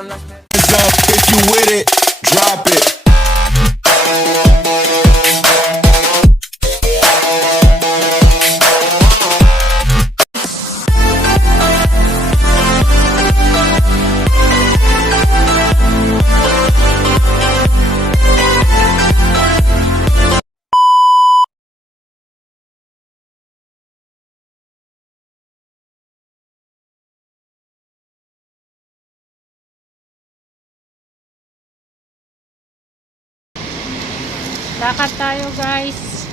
Hands up if you with it, drop it. Lakad tayo guys.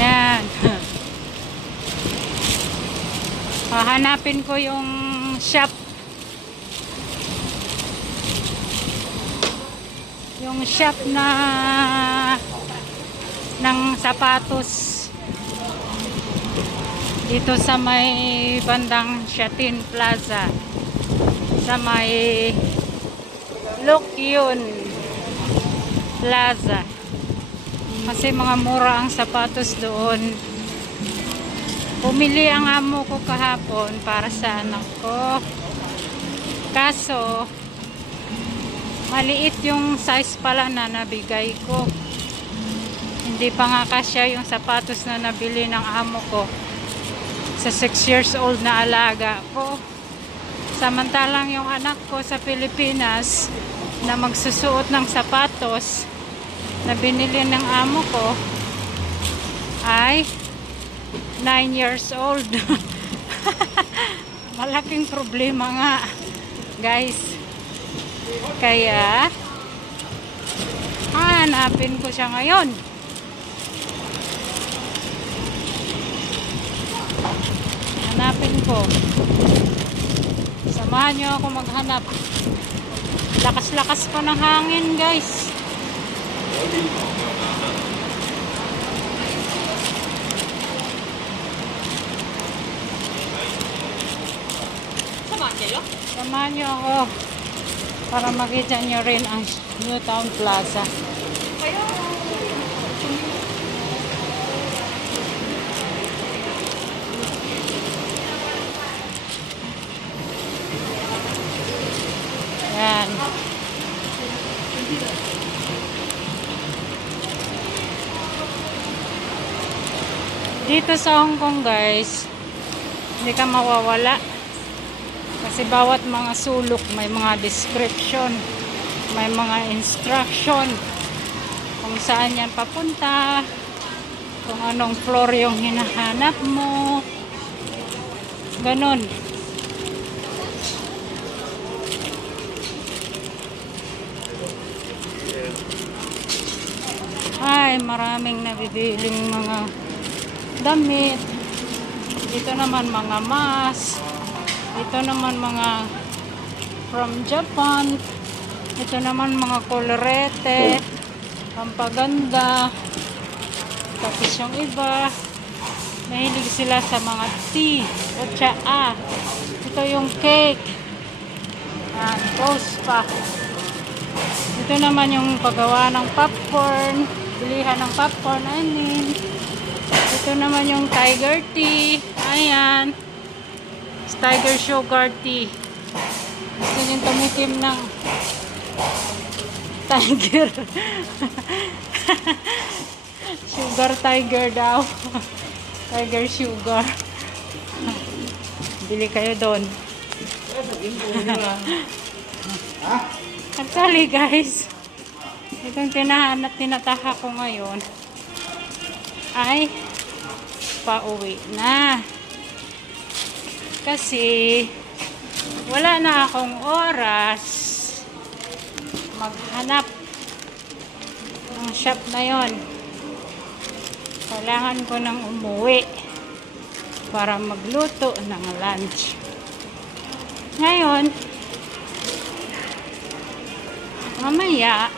Yan. Hahanapin ko yung shop. Yung shop na ng sapatos. Dito sa may bandang Shatin Plaza, sa may Lukyun Plaza, kasi mga mura ang sapatos doon. Pumili ang amo ko kahapon para sa anak ko, kaso maliit yung size pala na nabigay ko. Hindi pa nga kasya yung sapatos na nabili ng amo ko sa 6 years old na alaga ko. Samantalang yung anak ko sa Pilipinas na magsusuot ng sapatos na binili ng amo ko ay 9 years old. Malaking problema nga guys. Kaya hanapin ko siya ngayon. Hanapin ko. Samahan nyo ako maghanap. Lakas-lakas pa ng hangin guys. Samahan nyo ako para makita nyo rin ang Newtown Plaza. Yan. Dito sa Hong Kong guys, hindi ka mawawala. Kasi bawat mga sulok may mga description, may mga instruction kung saan yan papunta, kung anong floor yung hinahanap mo. Ganon. Ay, maraming nabibiling mga damit. Dito naman mga mask. Dito naman mga from Japan. Ito naman mga kolorete, pampaganda. Tapos yung iba, mahilig sila sa mga tea o tsaa. Ito yung cake. Yan, toast pa. Ito naman yung paggawa ng popcorn. Bilihan ng popcorn, I mean. Ito naman yung tiger tea. Ayan. Tiger sugar tea. Gusto nyo tumikim ng tiger. Sugar tiger daw. Tiger sugar. Bili kayo doon. Actually guys, itong tinataka ko ngayon ay pauwi na. Kasi wala na akong oras maghanap ng shop na yon. Kailangan ko nang umuwi para magluto ng lunch. Ngayon, mamaya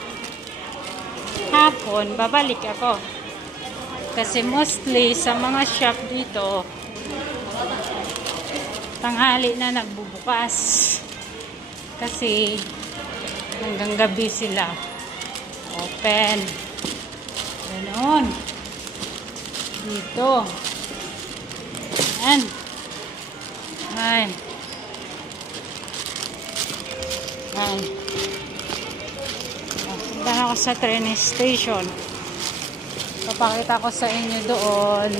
hapon babalik ako. Kasi mostly sa mga shop dito tanghali na nagbubukas. Kasi hanggang gabi sila open. Ganoon. Dito. Ayan. Ayan. Ayan. Punta na ako sa train station. Papakita ko sa inyo doon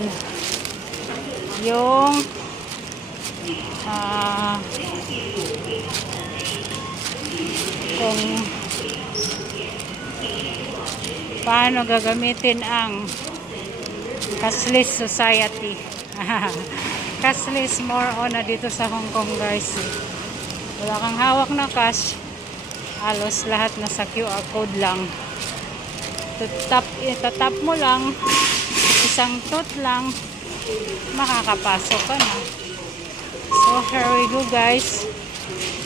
yung kung paano gagamitin ang cashless society. Cashless more on na dito sa Hong Kong, guys. Wala kang hawak na cash, halos lahat na sa QR code lang. Itatap mo lang, isang tot lang, makakapasok ka na. So here we go, guys.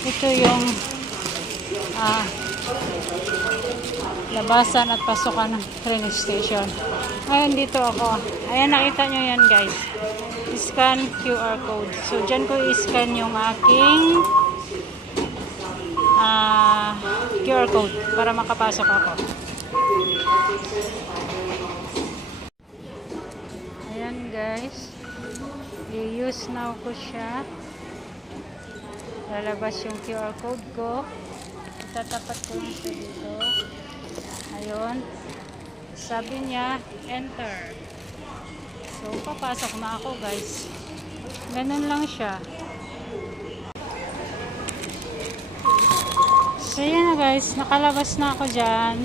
Ito yung labasan at pasokan ng train station. Ngayon dito ako. Ayan, nakita nyo yan, guys. Scan QR code. So dyan ko i-scan yung aking QR code para makapasok ako. Ayan, guys. I-use now ko siya. Lalabas yung QR code ko. Itatapat ko lang siya dito. Ayun. Sabi niya, enter. So, papasok na ako, guys. Ganun lang siya. So, yan na, guys. Nakalabas na ako dyan.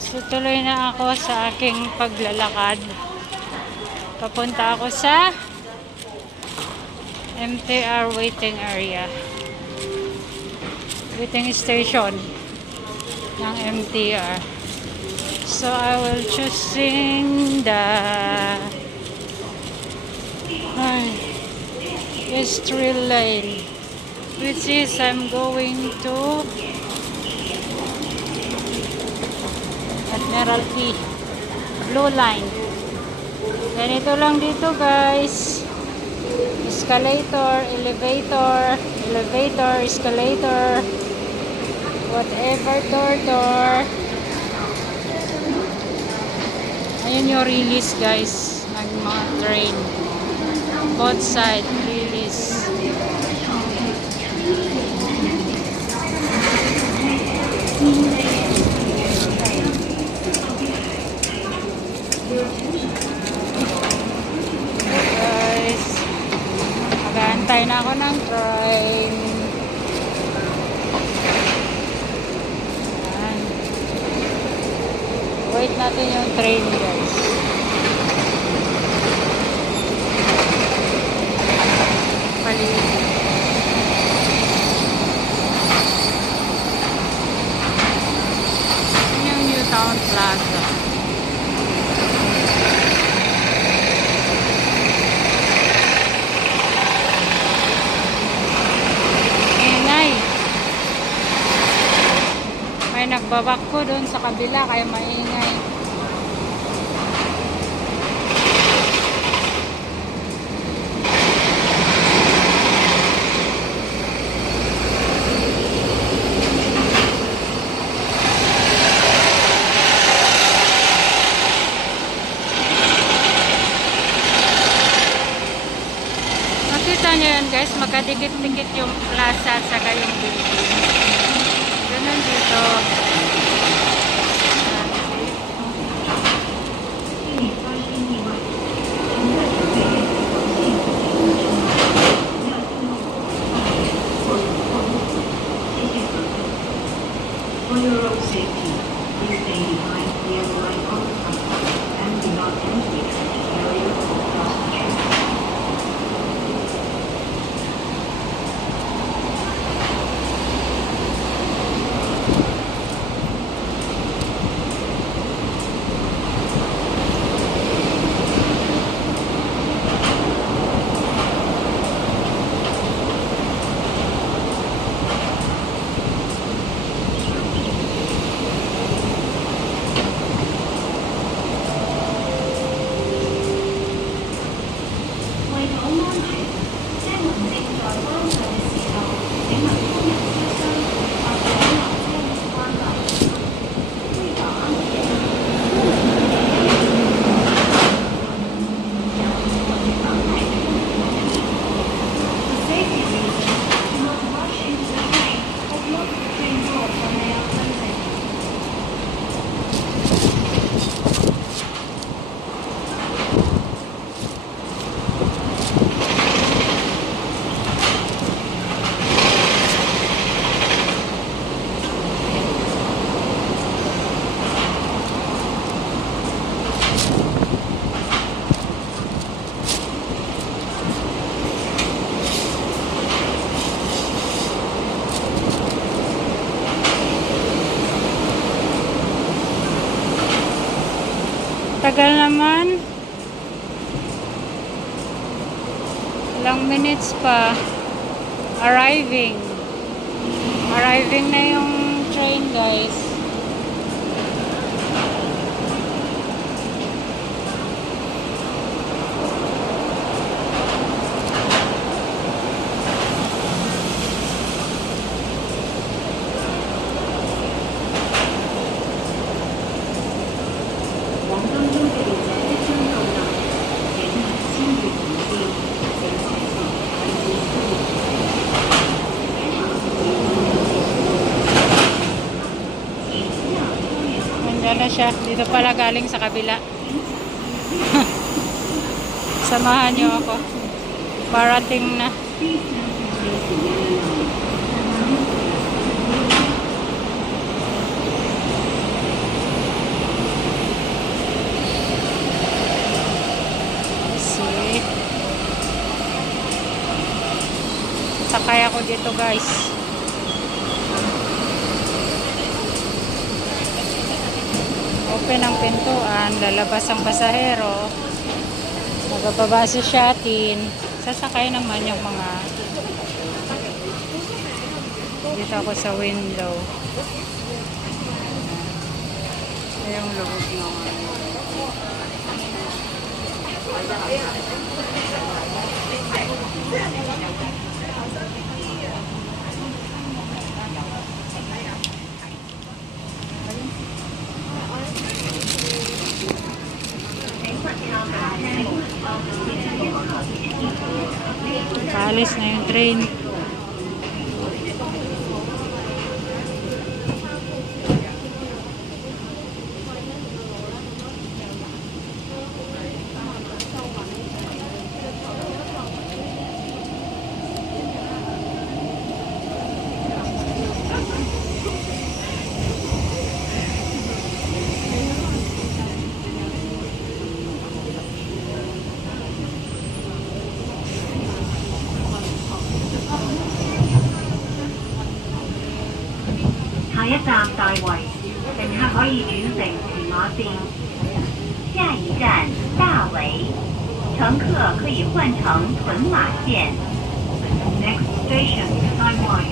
So, tuloy na ako sa aking paglalakad. Papunta ako sa MTR waiting area. Waiting station ng MTR. So, I will choosing the Estrel Lane, which is I'm going to Admiralty Blue Line. Ganito lang dito, guys. Escalator, elevator, elevator, escalator, whatever, door. Ayun yung release, guys, ng mga train. Both side release. Guys, mag-aantay na ako ng train. Ayan. Wait natin yung train, guys. Paligid. Yung New Town Plaza. Ingay. May nagbabakko doon sa kabila kaya maingay. Makita nyo yan, guys, magkadikit-dikit yung plaza at saka yung building. Ganun dito. For your own safety, please stay behind the underlying contract and do not enter the area or cross the track. naman. Ilang minutes pa. Arriving. Arriving na yung train, guys. Nandiyan na siya. Dito pala galing sa kabila. Samahan niyo ako. Parating na. See? Sakay ako dito, guys. Open ang pintuan, lalabas ang pasahero, magbababa si Shatin, sasakay naman yung mga dito ako sa window. Ito yung loob naman. Paalis na yung train. Next station, Taiwan.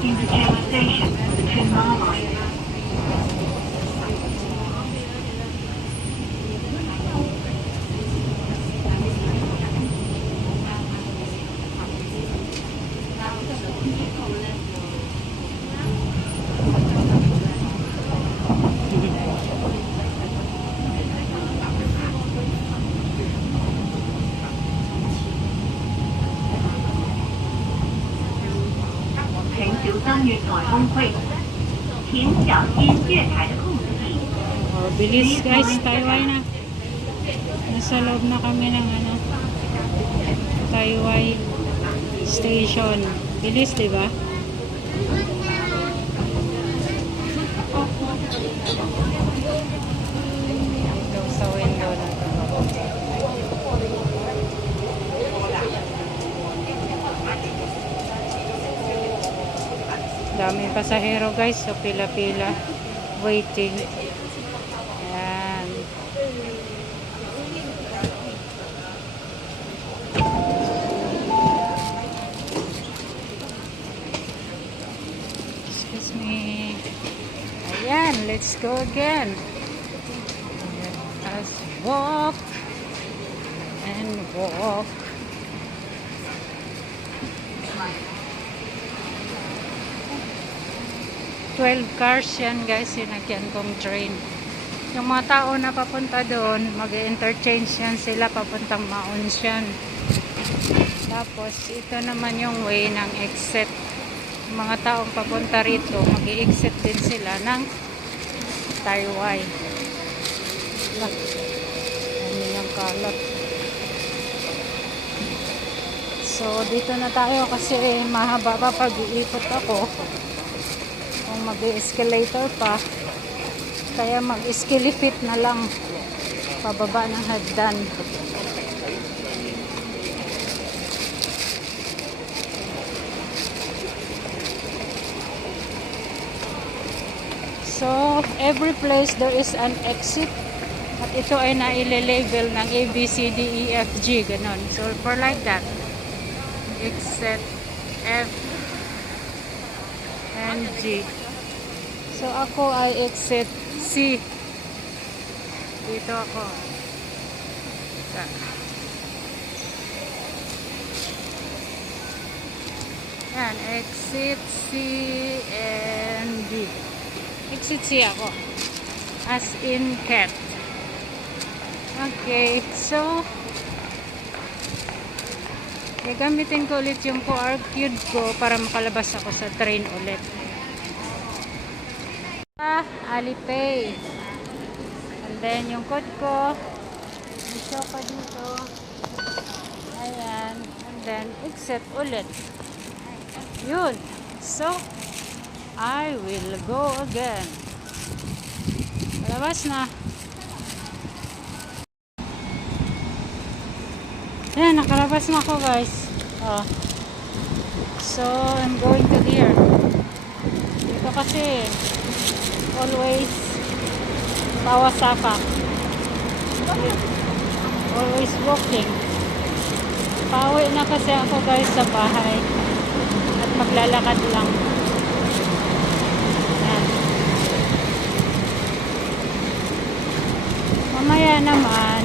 Interchange station for the Chinma line. Oh, bilis guys, Taiwan na. Nasa loob na kami ng Taiwan station. Bilis, di ba? Ito sa window na ito. Daming pasahero guys, so pila-pila waiting. Ayan. Excuse me. Ayan, let's go again. Let us walk and walk. $12 cars yan guys, sinagyan kong train. Yung mga tao na papunta doon, mag-interchange yan sila papuntang Maonsyan. Tapos ito naman yung way ng exit. Yung mga taong papunta rito, mag-i-exit din sila ng Taiwan. Ano yung kalat. So dito na tayo kasi mahaba pa pag-iikot ako. Kung mag-escalator pa, kaya mag-escalifit na lang pababa ng hagdan. So every place there is an exit at ito ay naile-label ng A, B, C, D, E, F, G, ganon. So, for like that, except F and G. So, ako ay exit C. Dito ako. Yan, exit C and D. Exit C ako. As in cat. Okay, so gagamitin ko ulit yung QR code ko para makalabas ako sa train ulit. Alipay. And then yung code ko, i-show ko dito. Ayan. And then exit ulit. Yun. So, I will go again. Malabas na. Ayan, nakalabas na ako guys. Oh. So, I'm going to here. Dito kasi, always Kawasaka. Always walking. Pauwi na kasi ako guys sa bahay. At maglalakad lang. Ayan. Mamaya naman,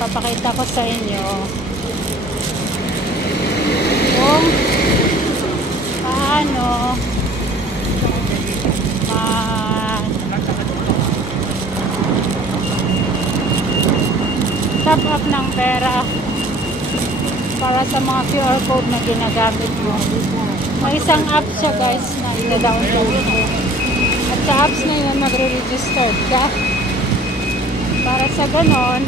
papakita ko sa inyo kung paano top up ng pera para sa mga QR code na ginagamit mo. May isang app siya guys na i-download mo. At sa apps na yun magre-register ka para sa ganon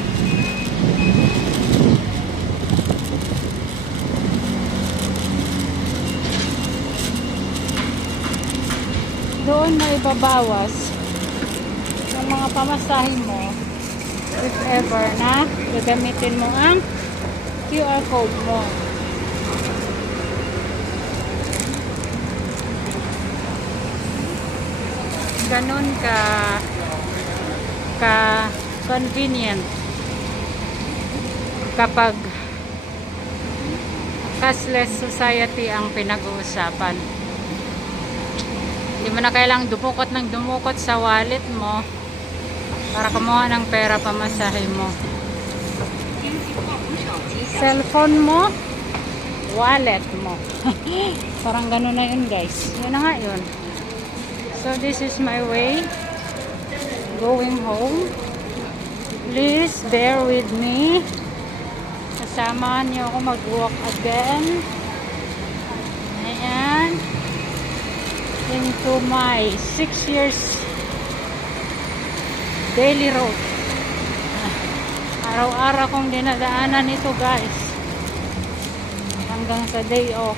doon na ibabawas yung mga pamasahe mo if ever na gagamitin mo ang QR code mo. Ganon ka convenient kapag cashless society ang pinag-uusapan. Hindi mo na kailangang dumukot sa wallet mo para kumuha ng pera pamasahe mo. Cellphone mo, wallet mo. Parang gano'n na yun guys. Yun na nga yun. So this is my way going home. Please bear with me. Kasama niyo ako mag-walk again. Ayan. Into my 6 years daily road. Araw-araw kong dinadaanan ito guys. Hanggang sa day off.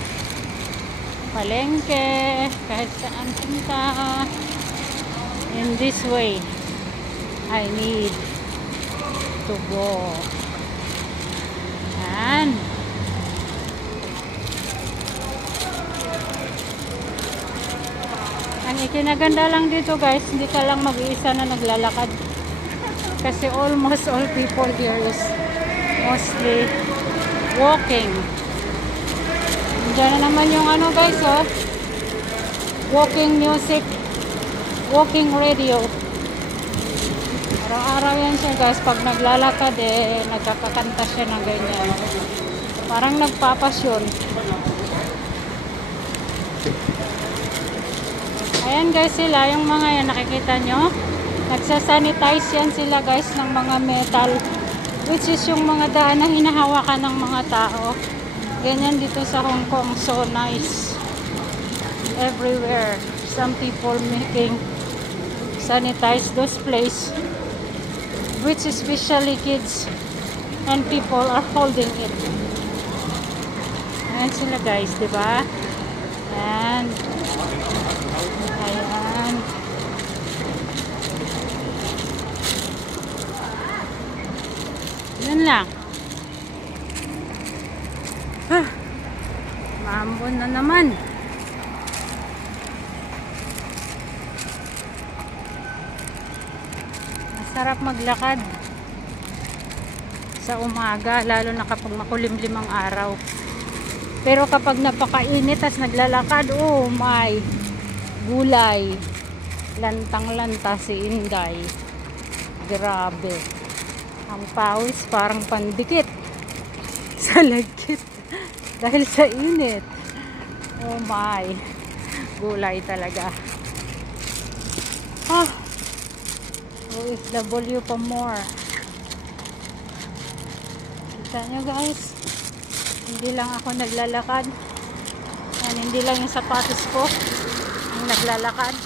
Palengke, kahit saan punta. In this way, I need to go. Yan. Ang ikinaganda lang dito guys, hindi ka lang mag-iisa na naglalakad. Kasi almost all people here is mostly walking. Diyan na naman yung ano guys, oh. Walking music, walking radio. Araw-araw yan siya guys. Pag naglalakad nagkakakanta siya ng ganyan. Parang nagpapasyon. Ayan guys sila, yung mga yan nakikita nyo. Nagsasanitize yan sila guys ng mga metal. Which is yung mga daan na hinahawakan ng mga tao. Ganyan dito sa Hong Kong. So nice. Everywhere. Some people making sanitize those place. Which especially kids and people are holding it. Ayan sila guys, diba? And ayan. Yun lang. Mambo hapon na naman. Masarap maglakad sa umaga, lalo na kapag makulimlim ang araw. Pero kapag napakainit at naglalakad, oh my, gulay, lantang-lanta si Inday. Grabe. Ang pawis parang pandikit sa lagkit dahil sa init. Oh my, gulay talaga. OFW pa more. Kita nyo guys, hindi lang ako naglalakad. Yan, hindi lang yung sapatos ko ang naglalakad.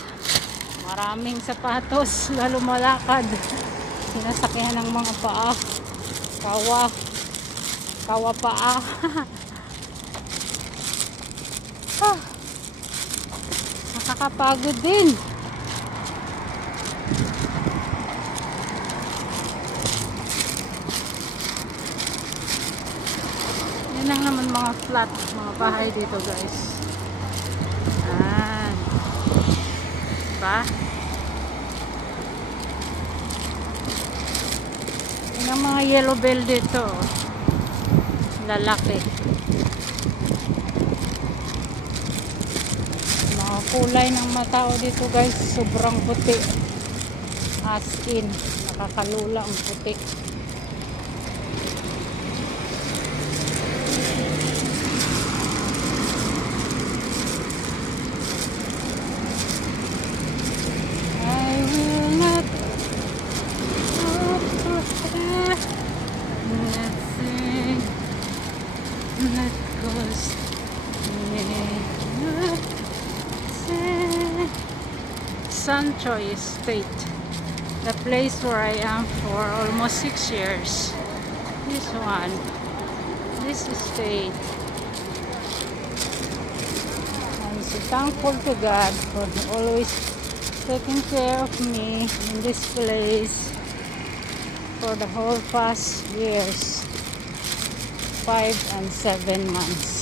Maraming sapatos na lumalakad. Sinasakyan ng mga paa. Kawa paa. Nakakapagod din. Yan lang naman mga flat, mga bahay dito guys. Diba? Yan ang mga yellow bell dito. Lalaki. Mga kulay ng mga tao dito guys, sobrang puti. As in, nakakalula ang puti. Sancho Estate, the place where I am for almost 6 years. This estate. I'm so thankful to God for always taking care of me in this place for the whole past years, 5 and 7 months.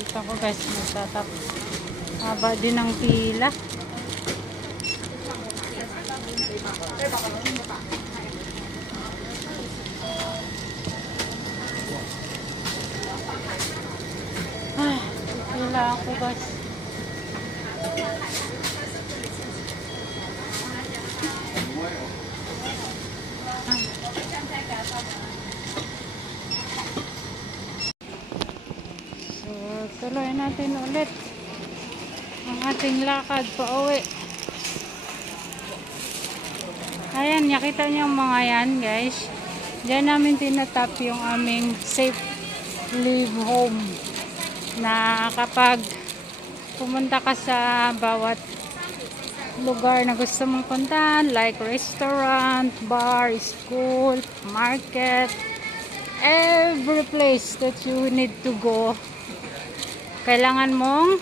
Kita ko guys, magtatap. Haba din ang pila. Ay, pila ako guys. Tuloy natin ulit ang ating lakad pa uwi. Ayan, nakita niyo ang mga yan guys. Diyan namin tinatap yung aming safe leave home, na kapag pumunta ka sa bawat lugar na gusto mong puntahan, like restaurant, bar, school, market, every place that you need to go, kailangan mong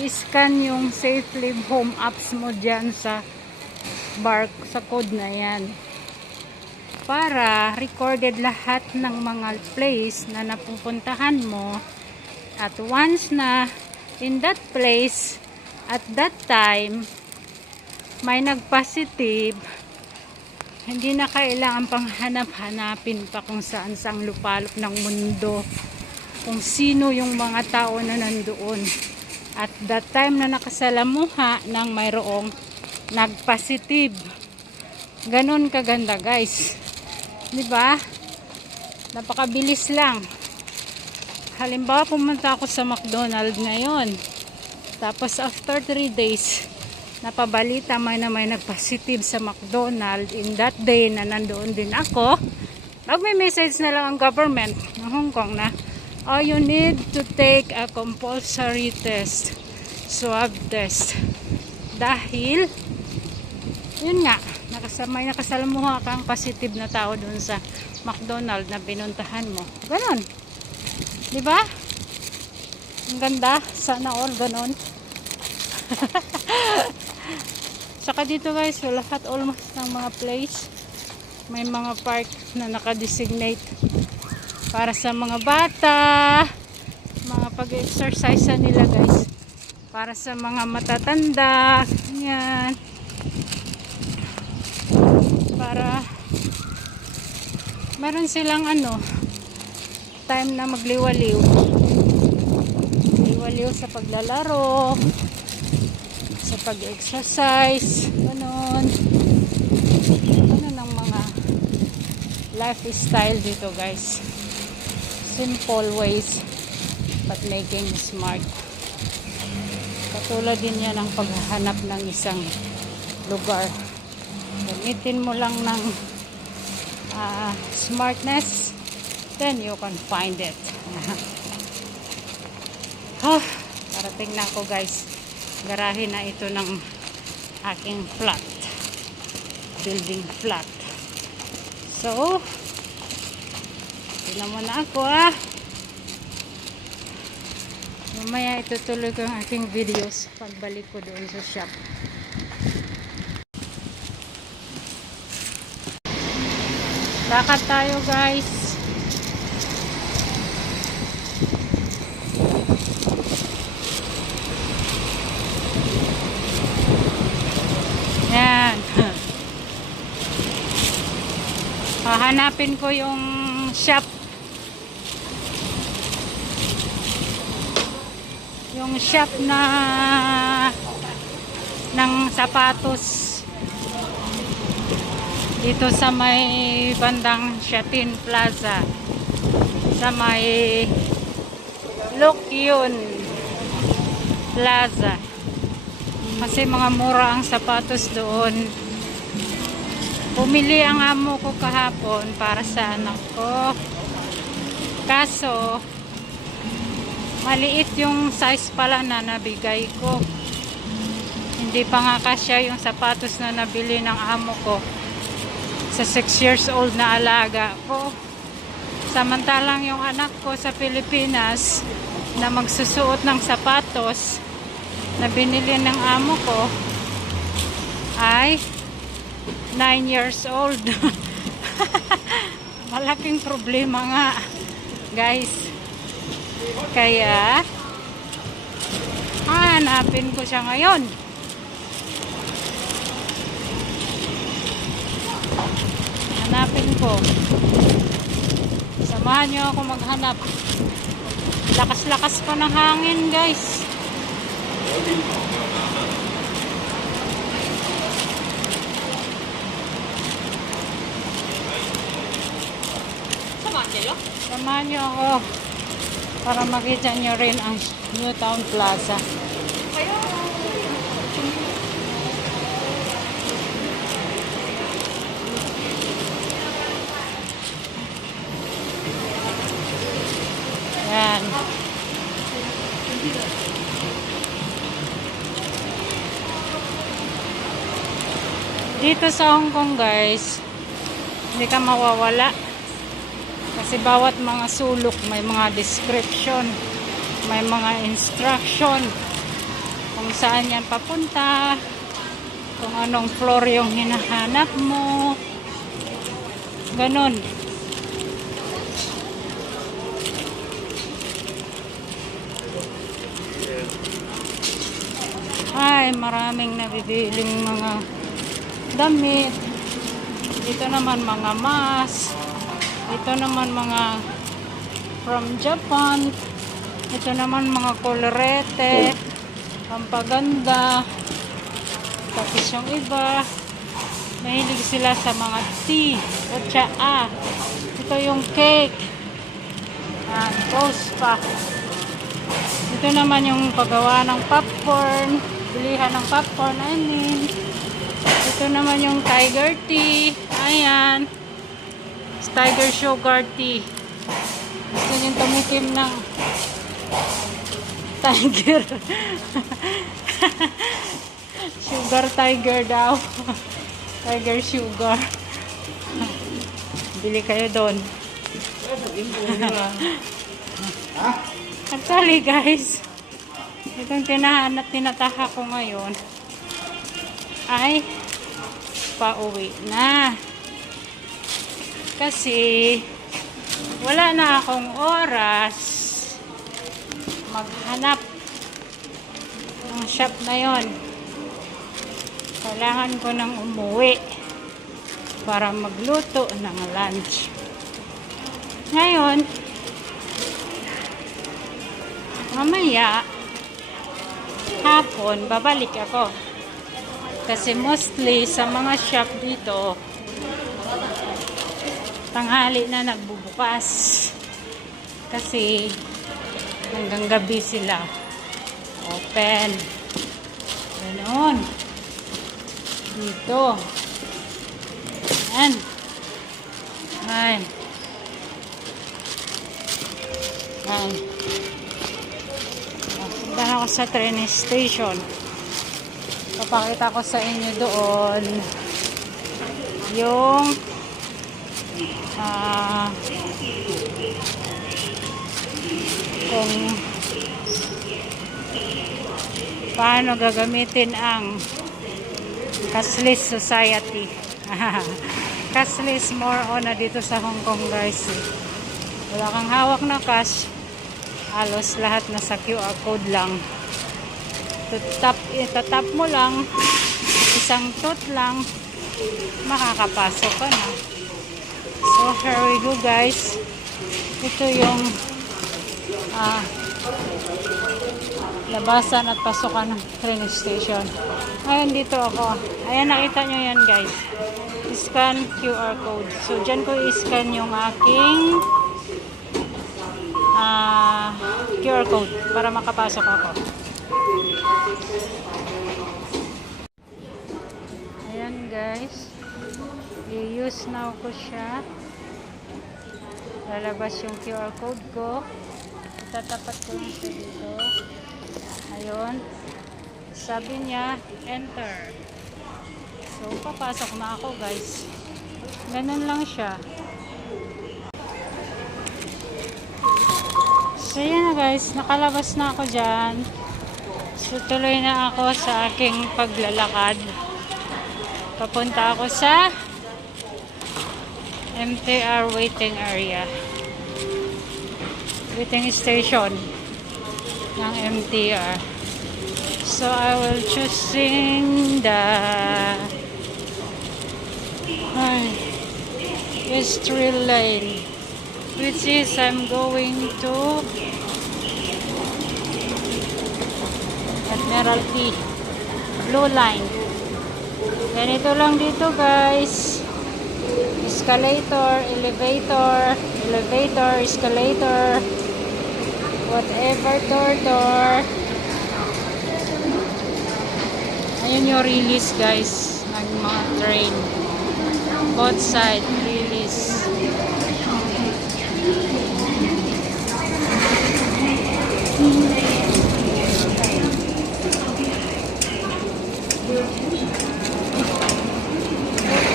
i-scan yung safe leave home apps mo dyan sa bar, sa code na yan, para recorded lahat ng mga place na napupuntahan mo At once na in that place, at that time, may nag-positive, hindi na kailangan pang hanap-hanapin pa kung saan saang lupalop ng mundo, kung sino yung mga tao na nandoon. At that time na nakasalamuha ng mayroong nag-positive. Ganon kaganda, guys. Diba? Napakabilis lang. Halimbawa, pumunta ako sa McDonald's ngayon. Tapos after 3 days, napabalita may nagpositive sa McDonald's in that day na nandoon din ako. May message na lang ang government ng Hong Kong na, oh, you need to take a compulsory test, swab test. Dahil, yun nga, may nakasalamuha kang positive na tao doon sa McDonald's na pinuntahan mo. Ganon. Diba? Ang ganda. Sana all ganon. Saka dito guys, lahat almost ng mga place, may mga park na nakadesignate para sa mga bata, mga pag-exercise nila guys, para sa mga matatanda, yan, para meron silang time na magliwaliw sa paglalaro, sa pag-exercise, ganon ang mga lifestyle dito guys. Simple ways but making smart. Katulad din yan ang paghahanap ng isang lugar. Gamitin mo lang ng smartness, then you can find it. Parating na ako guys. Garahe na ito ng aking flat, building flat. So tingnan mo na ako mamaya itutuloy ko ang aking videos pagbalik ko doon sa shop. Lakad tayo guys. Yan. Hahanapin ko yung shop. Yung shop na ng sapatos. Dito sa may bandang Shatin Plaza. Sa may Lokyun Plaza. Kasi mga mura ang sapatos doon. Pumili ang amo ko kahapon para sa anak ko. Kaso, maliit yung size pala na nabigay ko. Hindi pa nga kasya yung sapatos na nabili ng amo ko sa 6 years old na alaga ko. Samantalang yung anak ko sa Pilipinas na magsusuot ng sapatos na binili ng amo ko ay 9 years old. Malaking problema nga guys. Kaya hanapin ko siya ngayon. Hanapin ko. Samahan niyo ako maghanap. Lakas-lakas pa ng hangin guys. Samahan niyo ako para makita niyo rin ang New Town Plaza. Yan. Dito sa Hong Kong guys, hindi ka mawawala. Kasi bawat mga sulok may mga description, may mga instruction kung saan yan papunta, kung anong floor yung hinahanap mo. Ganon. Ay, maraming nabibiling mga damit. Dito naman mga mask. Ito naman mga from Japan. Ito naman mga kolorete, pampaganda. Tapos yung iba, mahilig sila sa mga tea o tsaa. Ito yung cake. Toast pa. Ito naman yung paggawa ng popcorn. Bilihan ng popcorn, I mean. Ito naman yung tiger tea. Ayan. Tiger sugar tea. Gusto nyo tumikim ng tiger. Sugar tiger daw. Tiger sugar. Bili kayo doon. Actually guys, itong tinahanap tinataha ko ngayon ay pauwi na. Kasi wala na akong oras maghanap ng shop na yon. Kailangan ko nang umuwi para magluto ng lunch. Ngayon, mamaya hapon babalik ako. Kasi mostly sa mga shop dito tanghali na nagbubukas. Kasi hanggang gabi sila open. Ganoon. Dito. Ayan. Ayan. Ayan. Punta na ako sa train station. Papakita ko sa inyo doon yung kung paano gagamitin ang cashless society. Cashless more on na dito sa Hong Kong guys. Wala kang hawak na cash. Halos lahat na sa QR code lang. Itatap mo lang, isang tot lang, makakapasok ka na. So here we go guys. Ito yung labasan at pasokan ng train station. Ngayon dito ako. Ayan, nakita nyo yan guys. Scan QR code. So dyan ko i-scan yung aking QR code para makapasok ako. Ayan guys. I-use now ko siya. Lalabas yung QR code ko. Itatapat ko lang siya dito. Ayun. Sabi niya, enter. So, papasok na ako guys. Ganun lang siya. So, yan na guys. Nakalabas na ako dyan. So, tuloy na ako sa aking paglalakad. Papunta ako sa MTR waiting area. Waiting station ng MTR. So, I will choosing the Estrel Lane, which is I'm going to Admiralty Blue Line. Ganito lang dito guys. Escalator, elevator, elevator, escalator, whatever, door. Ayun yung release guys ng mga train. Both side release.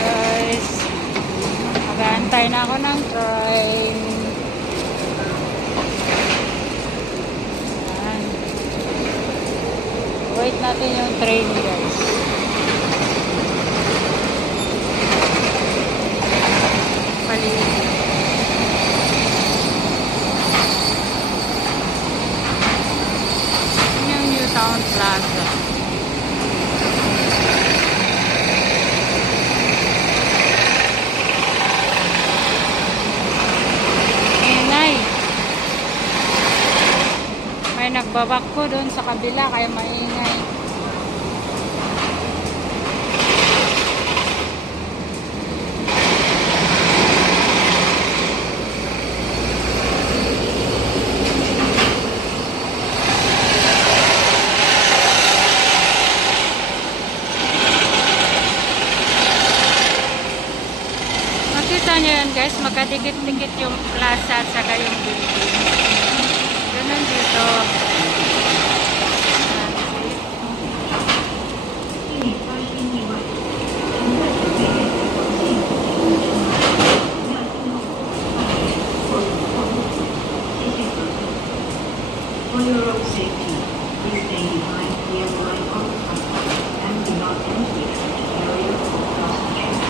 Guys, mag-aantay na ako ng train. Wait natin yung train guys. Paligid. Yung New Town Plaza. nagbabak ko doon sa kabila kaya maingay. Makita nyo yan guys, magkadikit-dikit yung plaza at saka yung building. Ganun dito. For your own safety, please stay behind the yellow line on the platform and do not enter the affected area or cross the street.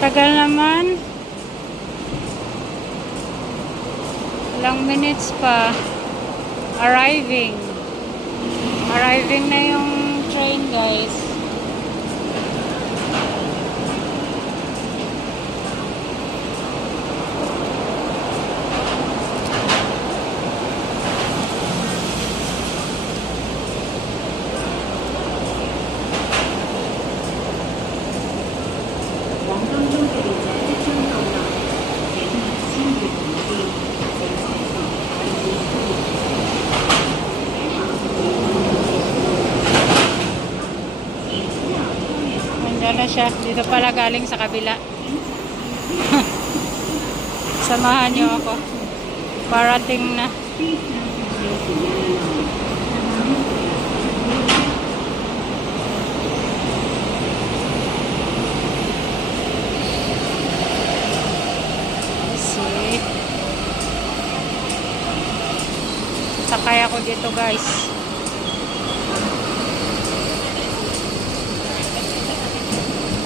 Tagal naman. Ilang minutes pa. Arriving. Arriving na yung train guys. Nandiyan na siya. Dito pala galing sa kabila. Samahan niyo ako. Parating na. See? Sakay ako dito guys.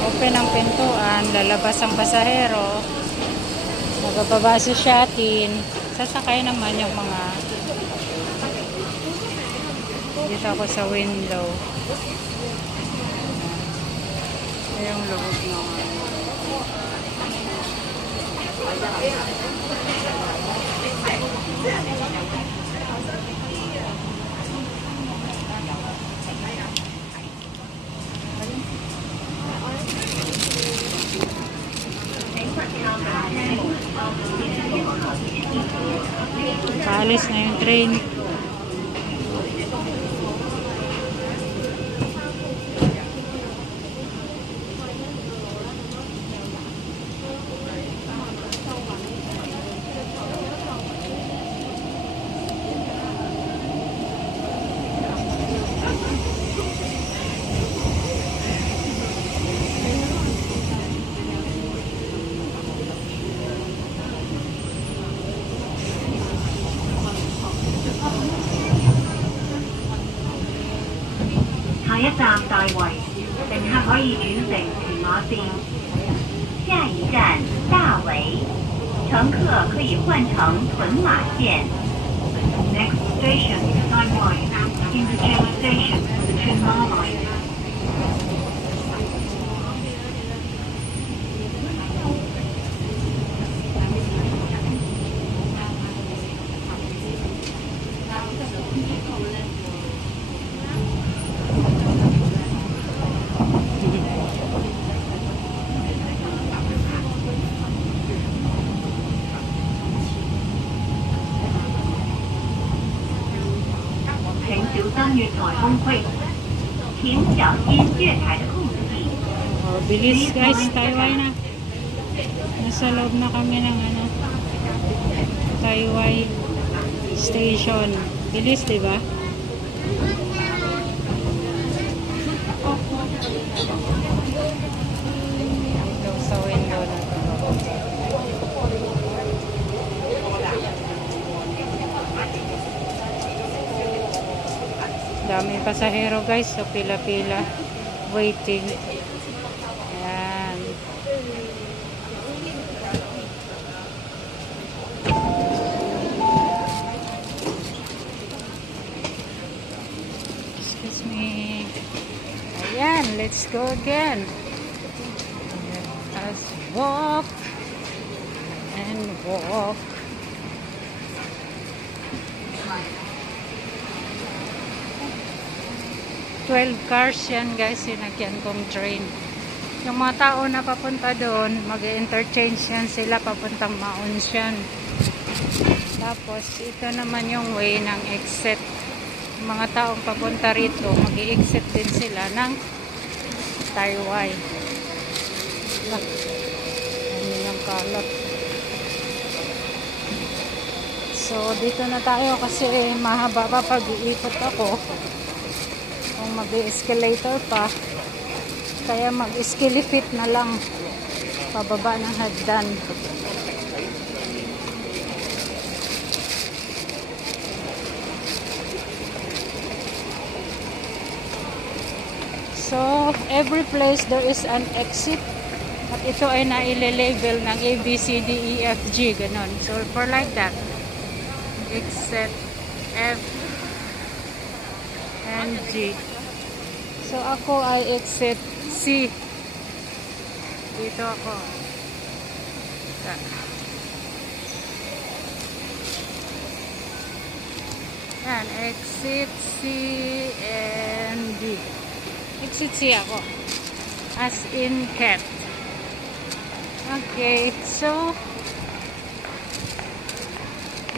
Open ang pintuan, lalabas ang pasahero, magbababa si Shatin, sasakay naman yung mga dito ako sa window. Ito yung loob naman. Paalis na yung train. Next station is Taiwan. Interchange station for the Chunma line. 关于短工会，请小心月台的控制器。 Oh, bilis guys, Taiwan na. Nasa loob na kami ng Taiwan Station. Bilis, di ba? Ito sa window na to. Daming pasahero guys, so pila-pila waiting. Ayan. Excuse me. Ayan, let's go again. Let's walk and walk. $12 cars yan guys, sinakyan kong train. Yung mga tao na papunta doon, mag-interchange yan sila papuntang Maonsyan. Tapos ito naman yung way ng exit. Yung mga taong papunta rito, mag-i-exit din sila ng Taiwan. Ano yung kalat. So dito na tayo kasi mahaba pa pag-iikot ako. Kung mag-escalator pa, kaya mag-escalifit na lang pababa ng hagdan. So every place there is an exit at ito ay naile-label ng A, B, C, D, E, F, G ganon. So for like that, exit F and G. So ako ay exit C. Dito ako. Yan, exit C and D. Exit C ako. As in cat. Okay, so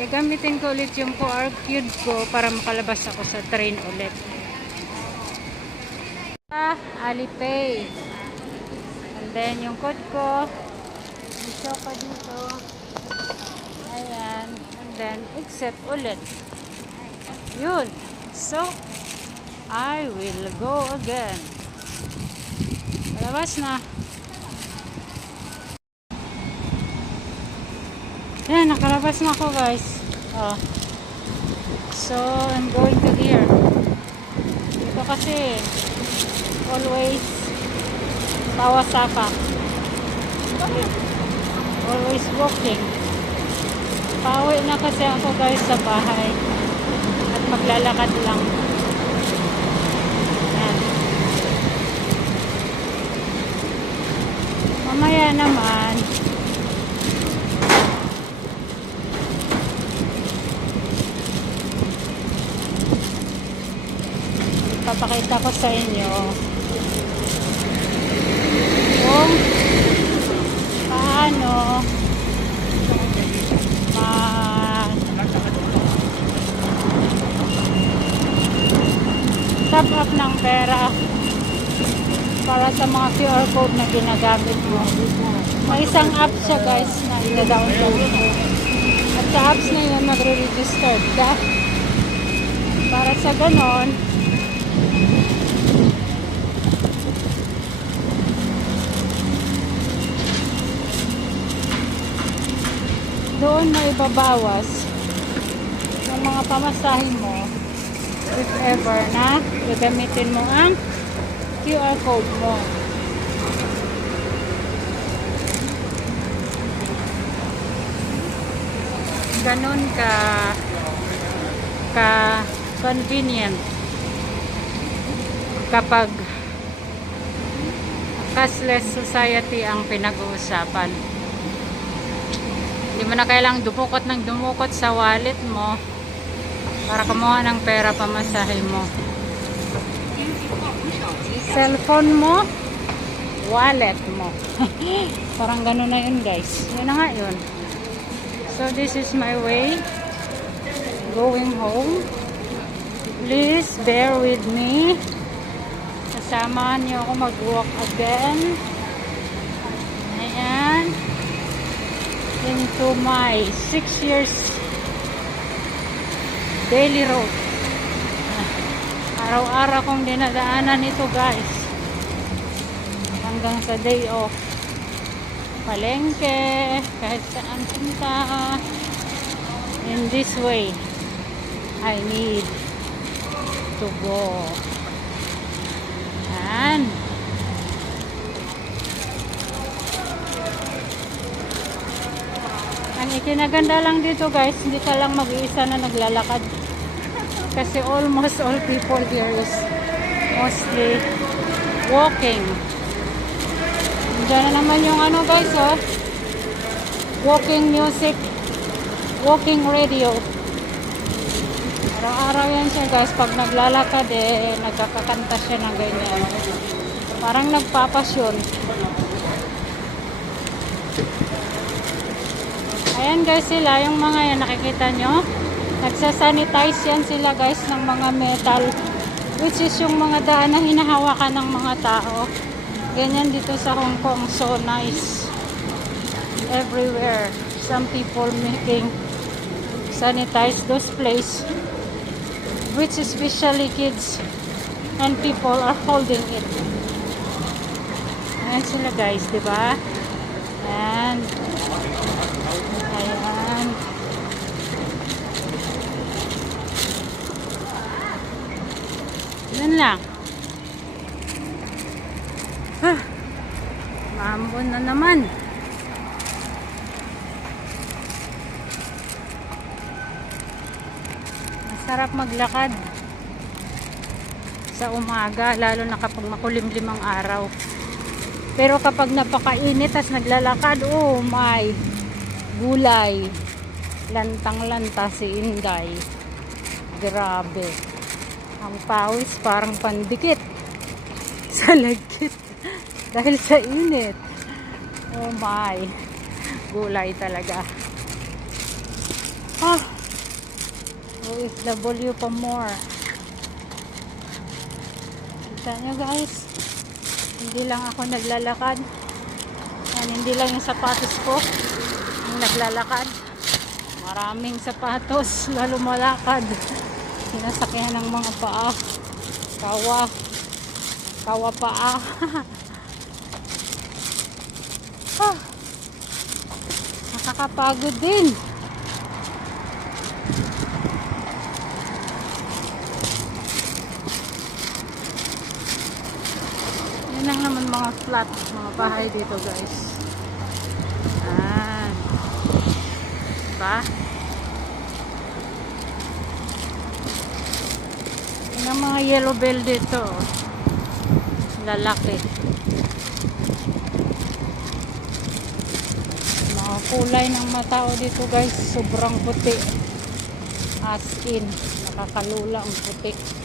gagamitin ko ulit yung QR code ko para makalabas ako sa train ulit. Alipay. And then yung code ko, i-show ko dito. Ayan. And then exit ulit. Yun. So, I will go again. Malabas na. Yan, nakalabas na ako guys. Oh. So, I'm going to here. Dito kasi always Kawasaka. Always walking. Pauwi na kasi ako guys sa bahay. At maglalakad lang. Yan. Mamaya naman papakita ko sa inyo kung paano top up ng pera para sa mga QR code na ginagamit mo. May isang app siya guys na i-download mo. At sa apps na yun magre-register ka. Para sa ganon doon mo ibabawas yung mga pamasahe mo if ever na gagamitin mo ang QR code mo. Ganon ka convenient kapag cashless society ang pinag-uusapan. Hindi mo na kailangang dumukot sa wallet mo para kumuha ng pera pamasahe mo. Cellphone mo, wallet mo. Parang gano'n na yun guys. Yun na nga yun. So this is my way going home. Please bear with me. Kasama niyo ako mag-walk again. Ayan. Into my 6 years daily road. Araw-araw kong dinadaanan ito guys. Hanggang sa day off. Palengke, kahit saan punta. In this way, I need to go. Yan. Ang ikinaganda lang dito guys, hindi ka lang mag-iisa na naglalakad. Kasi almost all people here is mostly walking. Diyan na naman yung ano guys, oh. Walking music, walking radio. Araw-araw yan siya guys. Pag naglalakad nagkakakanta siya ng ganyan. Parang nagpapasyon. Ayan guys sila, yung mga yan nakikita nyo. Nagsasanitize yan sila guys ng mga metal. Which is yung mga daan na hinahawakan ng mga tao. Ganyan dito sa Hong Kong. So nice. Everywhere. Some people making sanitize those places. Which especially kids and people are holding it. Ayan sila guys, diba? Ayan. Ayan. Yan lang. Maambon na naman. Masarap maglakad sa umaga, lalo na kapag makulimlim ang araw. Pero kapag napakainit as naglalakad, oh my, gulay, lantang-lanta si Inday. Grabe. Ang pawis parang pandikit sa lagkit dahil sa init. Oh my, gulay talaga. OFW pa more. Kita nyo guys, hindi lang ako naglalakad. Yan, hindi lang yung sapatos ko yung naglalakad. Maraming sapatos na lumalakad. Sinasakyan ng mga paa. Kawa paa. Nakakapagod din. Yan lang naman mga flat, mga bahay dito guys. Diba? Yan ang mga yellow bell dito. Lalaki. Mga kulay ng matao dito guys, sobrang puti. As in, nakakalula ang puti.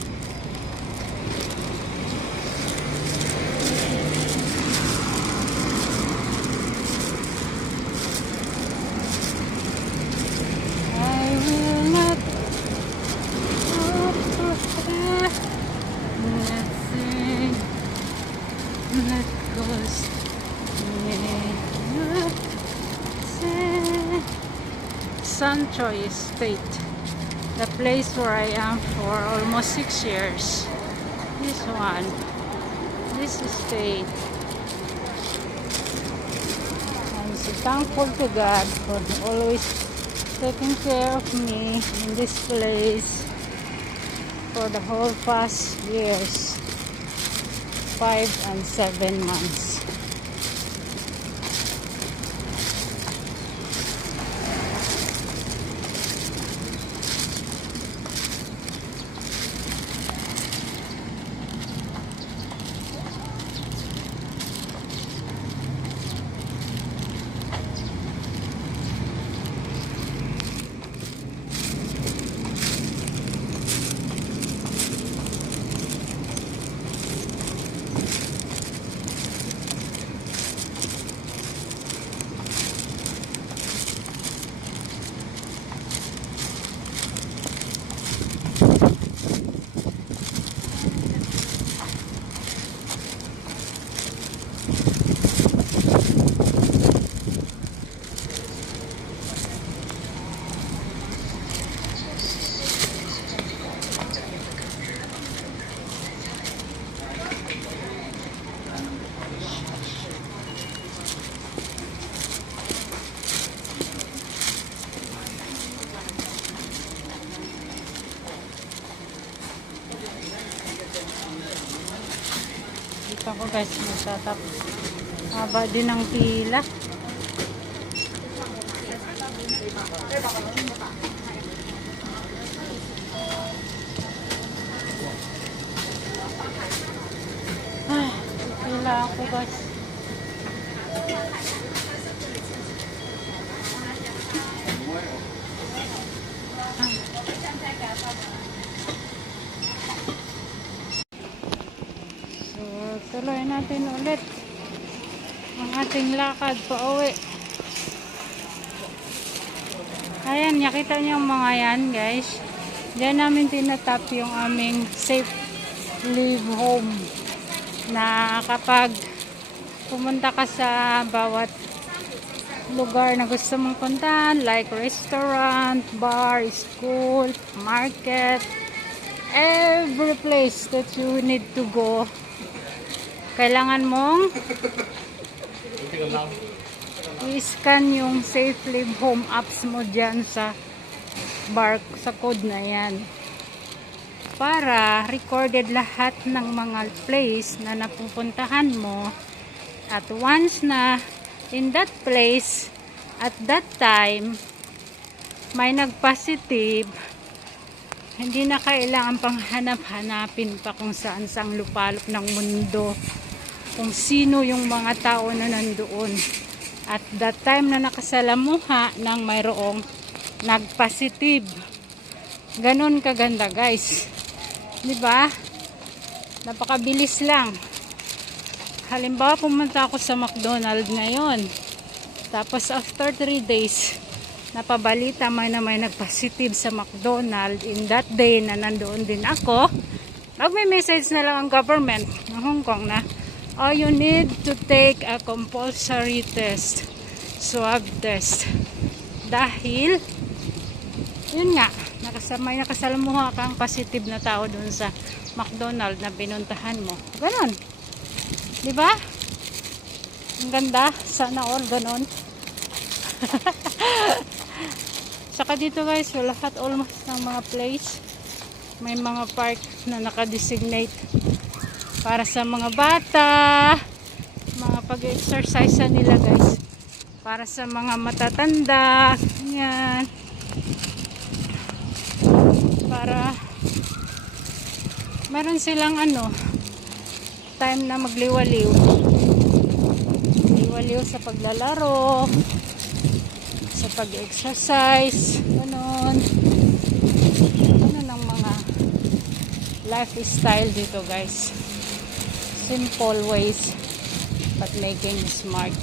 Sancho Estate, the place where I am for almost 6 years. This one, this estate. I'm so thankful to God for always taking care of me in this place for the whole past years, 5 and 7 months. ako guys, magtatap. Haba din ang pila. Ay, pila ako guys. So, tuloy natin ulit ang ating lakad pa uwi. Ayan, nakita niyo yung mga yan guys. Diyan namin tinatap yung aming safe leave home. Na kapag pumunta ka sa bawat lugar na gusto mong puntahan, like restaurant, bar, school, market, every place that you need to go, kailangan mong i-scan yung safe leave home apps mo dyan sa bar, sa code na yan, para recorded lahat ng mga place na napupuntahan mo. At once na in that place at that time may nag-positive, hindi na kailangan pang hanap-hanapin pa kung saan sang lupalop ng mundo kung sino yung mga tao na nandoon at that time na nakasalamuha ng mayroong nag-positive. Ganon kaganda guys, di ba? Napakabilis lang. Halimbawa, pumunta ako sa McDonald's ngayon, tapos after 3 days napabalita may na may nag-positive sa McDonald's in that day na nandoon din ako, magme-message na lang ang government ng Hong Kong na, oh, you need to take a compulsory test, swab test, dahil yun nga, may nakasalamuha kang positive na tao dun sa McDonald's na pinuntahan mo. Ganon, di ba? Ang ganda, sana all ganon. Saka dito guys, lahat almost ng mga place may mga park na nakadesignate para sa mga bata, mga pag-exercise nila guys, para sa mga matatanda, yan, para meron silang time na magliwaliw sa paglalaro, sa pag-exercise, ganon ang mga lifestyle dito guys. Simple ways but making smart.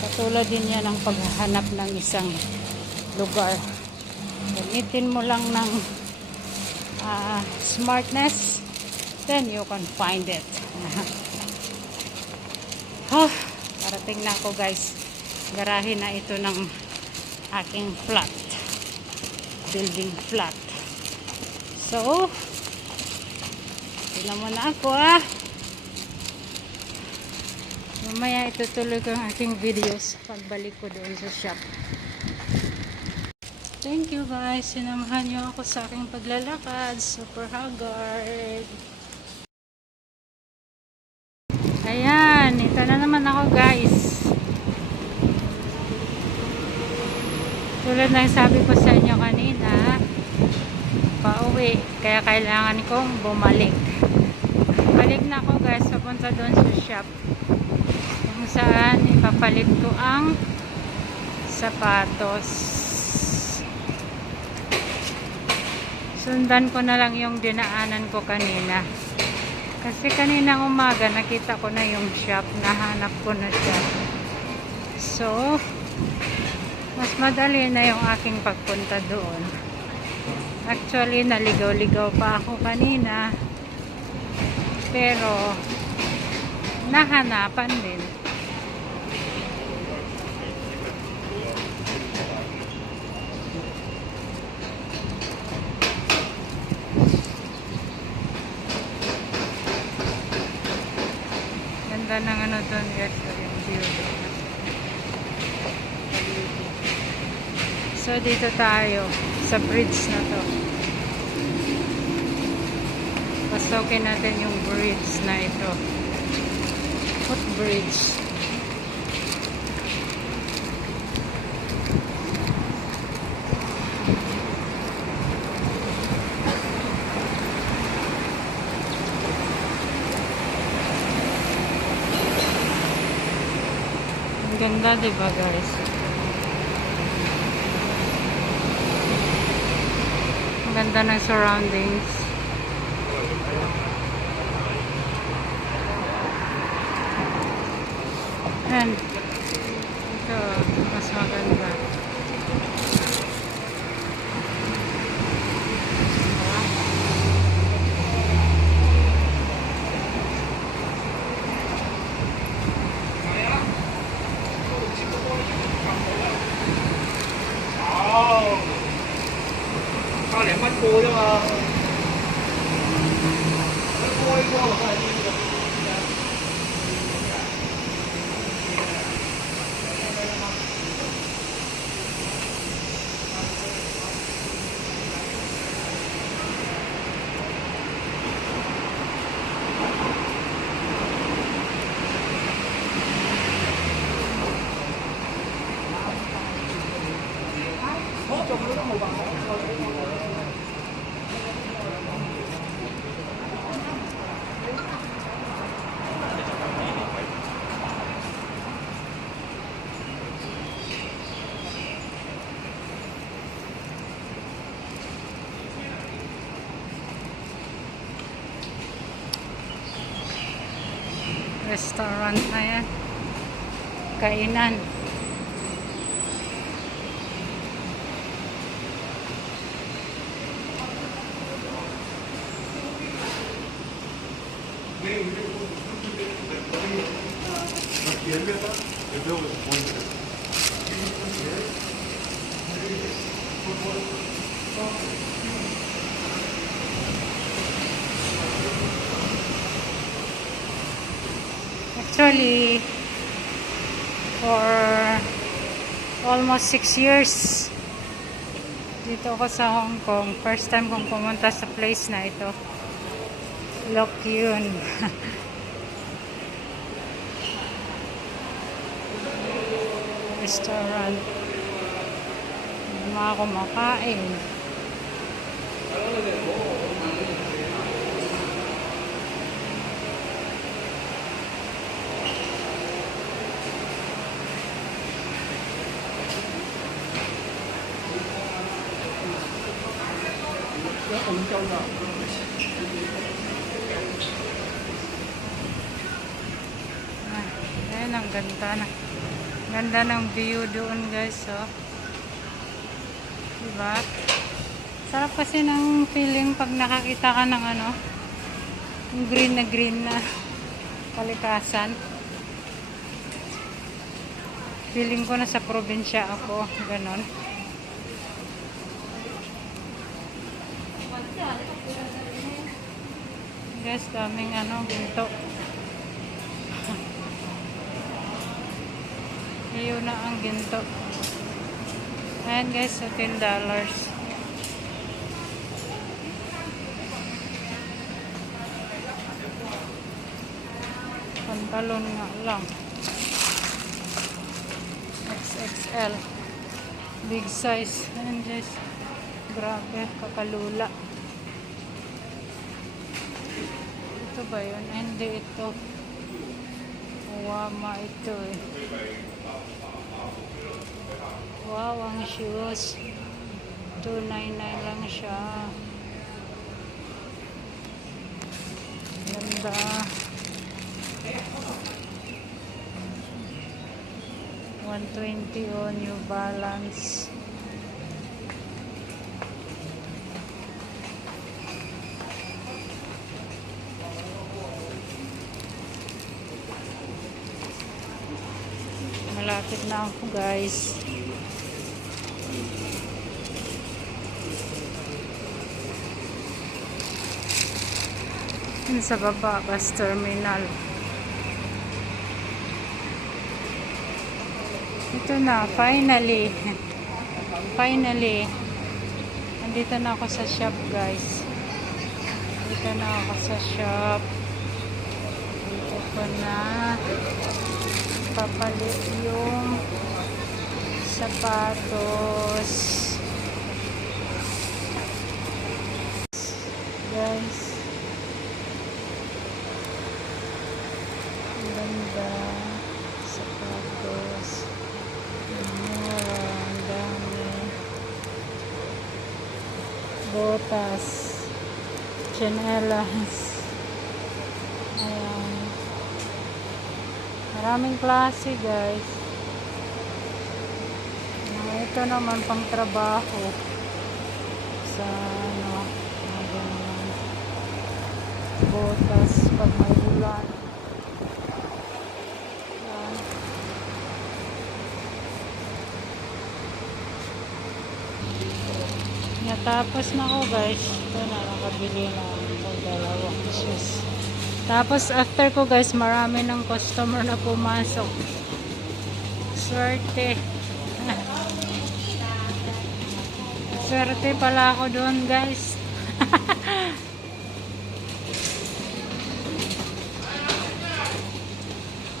Katulad din yan ang paghahanap ng isang lugar. Gamitin mo lang ng smartness, then you can find it. Parating na ako guys. Garahe na ito ng aking flat, building flat. So tingnan mo na ako mamaya itutuloy ko ang aking videos pagbalik ko doon sa shop. Thank you guys, sinamahan nyo ako sa aking paglalakad. Super haggard. Ayan, ito na naman ako guys. Tulad ng sabi ko sa inyo kanina, pauwi, kaya kailangan kong bumalik. Balik na ako guys, papunta doon sa shop kung saan ipapalit ko ang sapatos. Sundan ko na lang yung dinaanan ko kanina, kasi kaninang umaga nakita ko na yung shop, nahanap ko na siya. So mas madali na yung aking pagpunta doon. Actually, naligaw-ligaw pa ako kanina, pero nahanapan din. Ganda ng doon guys, yung view doon. So dito tayo sa bridge na to. Papasok natin yung bridge na ito. Footbridge. Ang ganda, diba guys? Ang ganda ng surroundings. And ito, mas maganda. Restaurant na yan. Kainan. Actually, for almost 6 years dito ako sa Hong Kong. First time kong pumunta sa place na ito. Lok Yun. Restaurant. Mga kumakain. Ayan, ang ganda na. Ganda ng view doon guys, oh. Diba? Sarap kasi ng feeling pag nakakita ka ng ano, yung green na kalikasan. Feeling ko na sa probinsya ako, ganon. Guys, daming ano, ginto. Ayun na ang ginto. Ayan guys, so $10. Pantalon nga lang. XXL. Big size. Ayan guys. Grabe, kakalula. Ito ba yun? Hindi ito. Wama ito eh. Wow, ang shoes. $299 lang siya. Ganda. $120 on New Balance. Malapit na ako guys. Yun sa baba, bus terminal. Ito na, finally. Finally. Nandito na ako sa shop guys. Dito na ako sa shop. Dito ko na papalit yung sapatos. Guys, ang ganda sapatos, ang mura, ang dami, botas, chanelas, ayan, maraming klase guys. Ito naman pang trabaho sa ano, mga ganyan, botas pag may ulan. Ayan. Natapos na ako guys. Ito na, nakabili na ako dalawang shoes. Tapos after ko guys, marami ng customer na pumasok. Swerte. Swerte pala ako doon guys.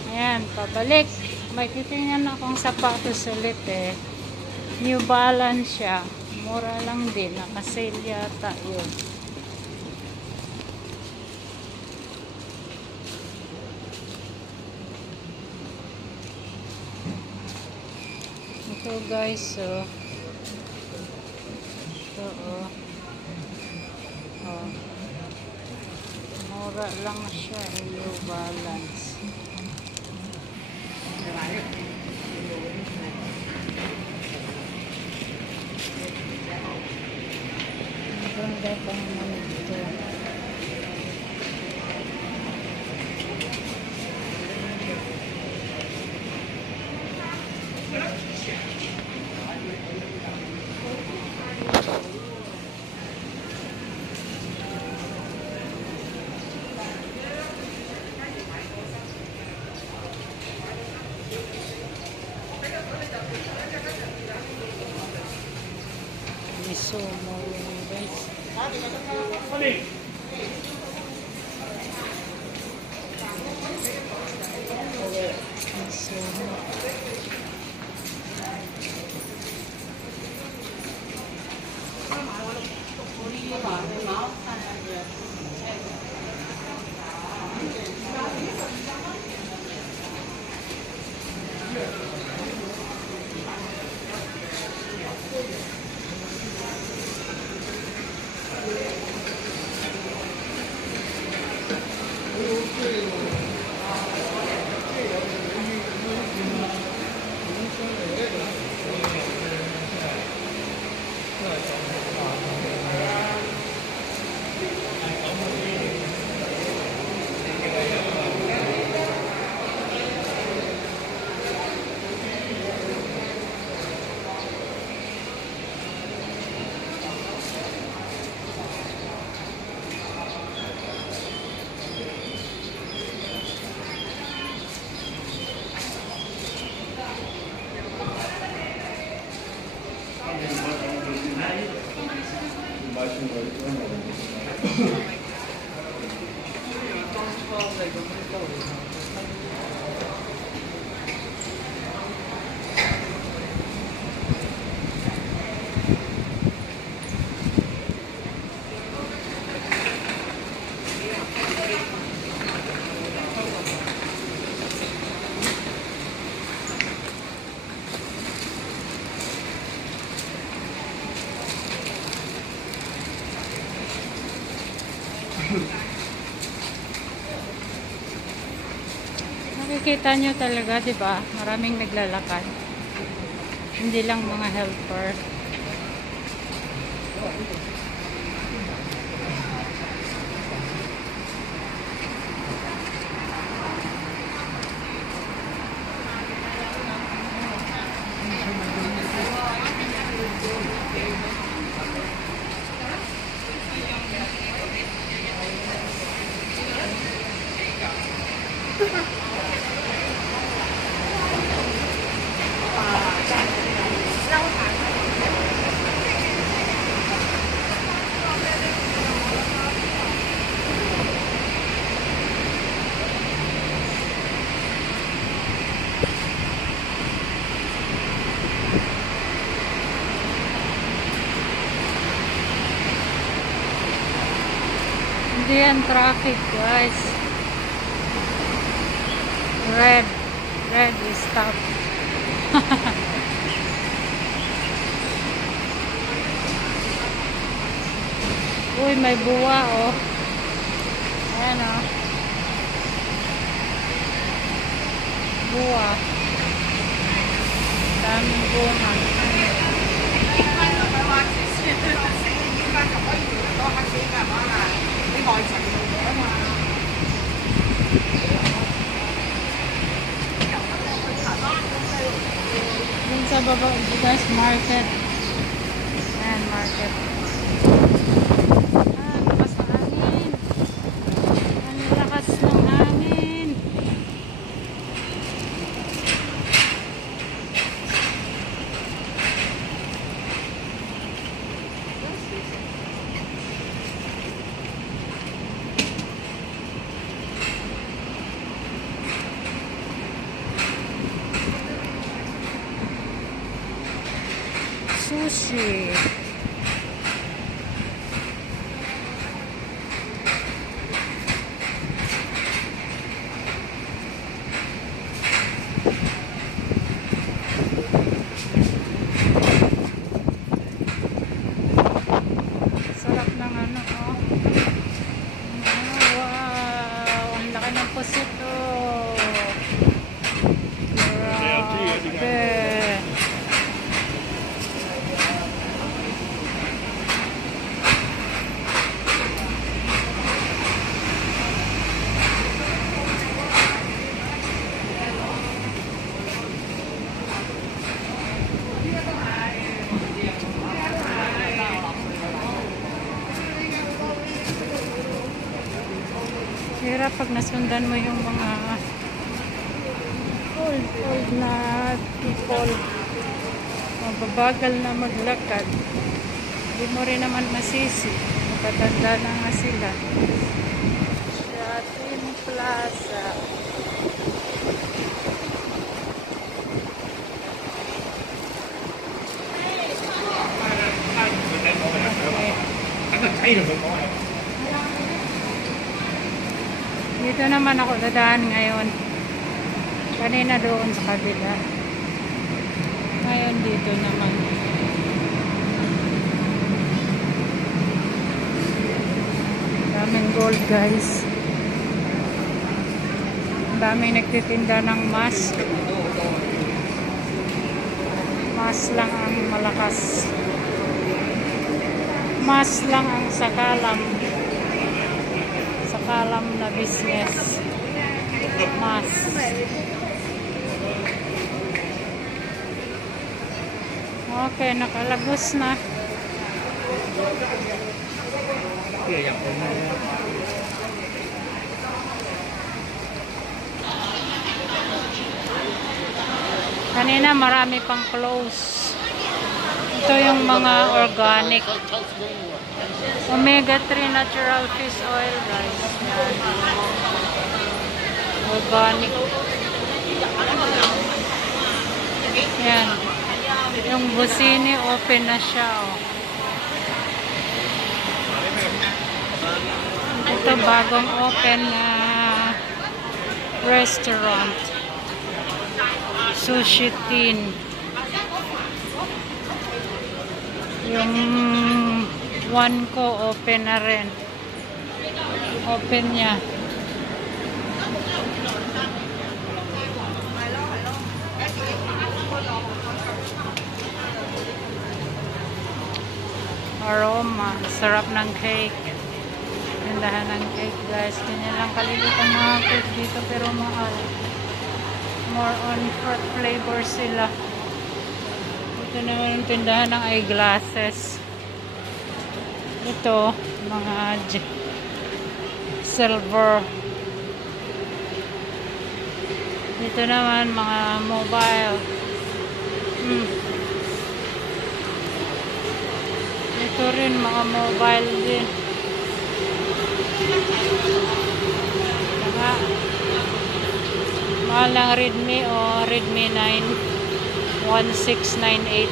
Ayan, pabalik. May titingnan akong sapatos ulit eh. New Balance siya. Mura lang din. Naka-sale yata yun. Ito guys, so ito oh. Oh. Mura lang siya, New Balance. Maganda pa naman ito. May sumo yun guys. May sumo. Nakikita nyo talaga, di ba? Maraming naglalakad. Hindi lang mga helper. Diyan traffic, guys. Red. Red is stop. Uy, may buwa, oh. Ayan, oh. Buwa. Daming bunga. Dun sa baba, guys, market. Ayan, market. Ah, lakas ng hangin. Ang lakas ng hangin. Sushi. Sarap ng ano, oh. Wow, ang laki ng pusit, oh. Grabe. Hirap pag nasundan mo yung mga old na people. Mababagal na maglakad. Hindi mo rin naman masisi. Magkatanda na nga sila. Shatin Plaza. Okay. Dito naman ako dadaan ngayon. Kanina doon sa kabila. Ngayon dito naman. Daming gold, guys. Daming nagtitinda ng mask. Mask lang ang malakas. Mask lang ang sakalam. Sakalam na business. Mask. Okay, nakalagos na. Kanina marami pang close. Ito yung mga organic. Omega-3 natural fish oil, guys. Yan. Organic. Yan. Yung Busini open na siya, oh. Ito bagong open na restaurant. Sushi Tin. Yung one ko open na rin. Open niya. Aroma. Sarap ng cake. Tindahan ng cake, guys. Ganyan lang kaliliit ang mga cake dito pero mahal. More on fruit flavor sila. Ito naman yung tindahan ng eyeglasses. Ito, mga silver. Dito naman, mga mobile. Ito rin, mga mobile din. Saka, mahal ng Redmi o Redmi 9 1698.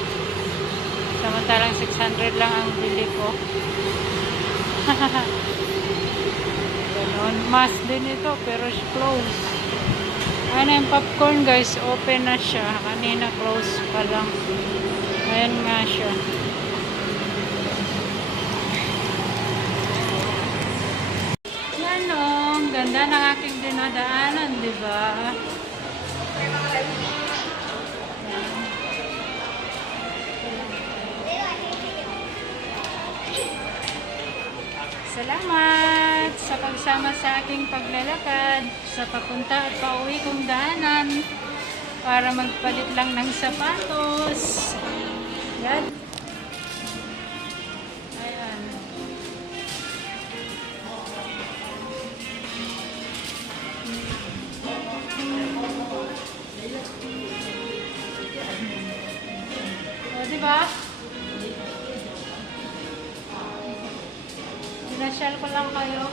Samantalang 600 lang ang bili ko. Mass din ito, pero close. Ano yung popcorn guys, open na siya. Kanina close pa lang. Ayan nga siya. Yan o, ang ganda ng aking dinadaanan, di ba? Salamat sa pagsama sa aking paglalakad sa papunta at pauwi kong daanan para magpalit lang ng sapatos. Yan. Ayan. O, diba? Pinasyal ko lang kayo.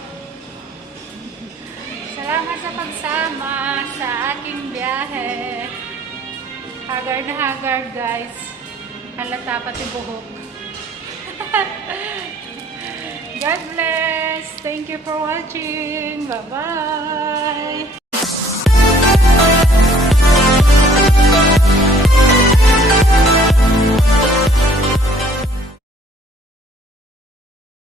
Salamat sa pagsama sa aking biyahe. Haggard na haggard guys. Halata pati buhok. God bless. Thank you for watching. Bye-bye.